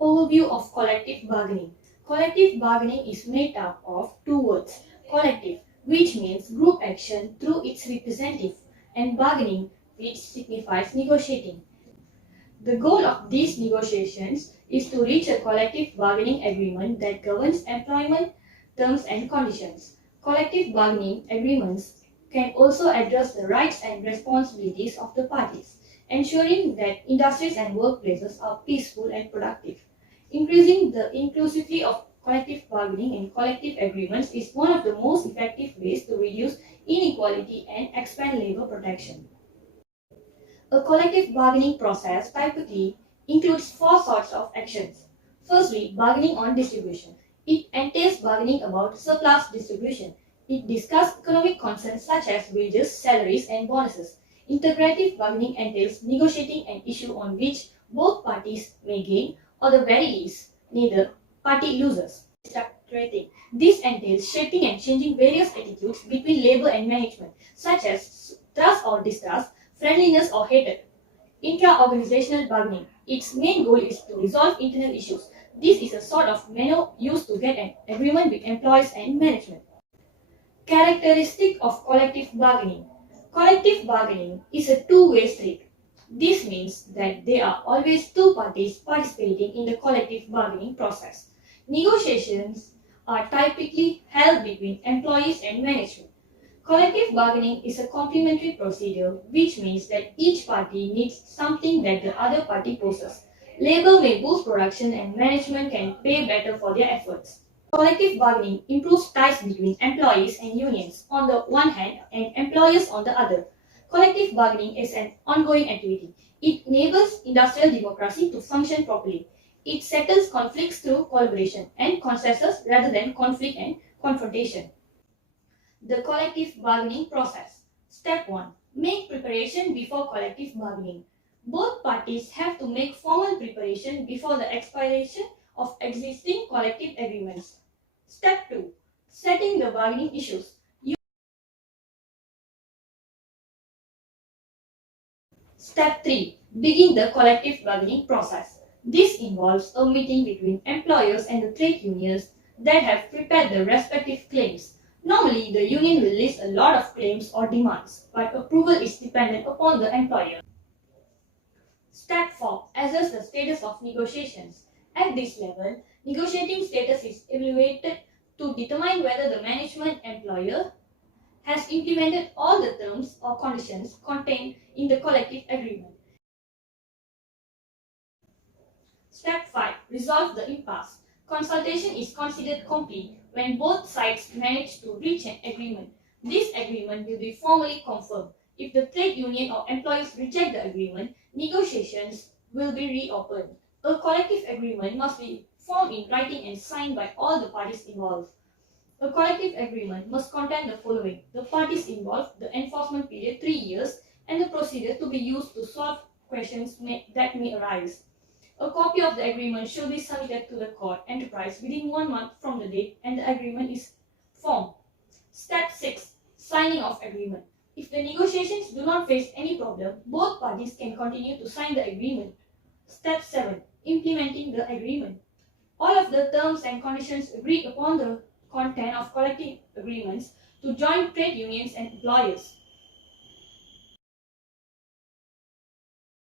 Overview of collective bargaining. Collective bargaining is made up of two words, collective, which means group action through its representative, and bargaining, which signifies negotiating. The goal of these negotiations is to reach a collective bargaining agreement that governs employment terms and conditions. Collective bargaining agreements can also address the rights and responsibilities of the parties, ensuring that industries and workplaces are peaceful and productive. Increasing the inclusivity of collective bargaining and collective agreements is one of the most effective ways to reduce inequality and expand labor protection. A collective bargaining process typically includes four sorts of actions. Firstly, bargaining on distribution. It entails bargaining about surplus distribution. It discusses economic concerns such as wages, salaries, and bonuses. Integrative bargaining entails negotiating an issue on which both parties may gain, or the very least, neither party loses. Structurating. This entails shaping and changing various attitudes between labor and management, such as trust or distrust, friendliness or hatred. Intra-organizational bargaining. Its main goal is to resolve internal issues. This is a sort of maneuver used to get an agreement with employees and management. Characteristic of collective bargaining. Collective bargaining is a two-way street. This means that there are always two parties participating in the collective bargaining process. Negotiations are typically held between employees and management. Collective bargaining is a complementary procedure, which means that each party needs something that the other party possesses. Labor may boost production and management can pay better for their efforts. Collective bargaining improves ties between employees and unions on the one hand and employers on the other. Collective bargaining is an ongoing activity. It enables industrial democracy to function properly. It settles conflicts through collaboration and consensus rather than conflict and confrontation. The collective bargaining process. Step 1. Make preparation before collective bargaining. Both parties have to make formal preparation before the expiration of existing collective agreements. Step 2. Setting the bargaining issues. Step 3. Begin the collective bargaining process. This involves a meeting between employers and the trade unions that have prepared the respective claims. Normally, the union will list a lot of claims or demands, but approval is dependent upon the employer. Step 4. Assess the status of negotiations. At this level, negotiating status is evaluated to determine whether the management employer has implemented all the terms or conditions contained in the collective agreement. Step 5. Resolve the impasse. Consultation is considered complete when both sides manage to reach an agreement. This agreement will be formally confirmed. If the trade union or employees reject the agreement, negotiations will be reopened. A collective agreement must be formed in writing and signed by all the parties involved. A collective agreement must contain the following: the parties involved, the enforcement period 3 years, and the procedure to be used to solve questions that may arise. A copy of the agreement should be submitted to the court enterprise within 1 month from the date and the agreement is formed. Step 6. Signing of agreement. If the negotiations do not face any problem, both parties can continue to sign the agreement. Step 7. Implementing the agreement. All of the terms and conditions agreed upon the content of collective agreements to join trade unions and employers.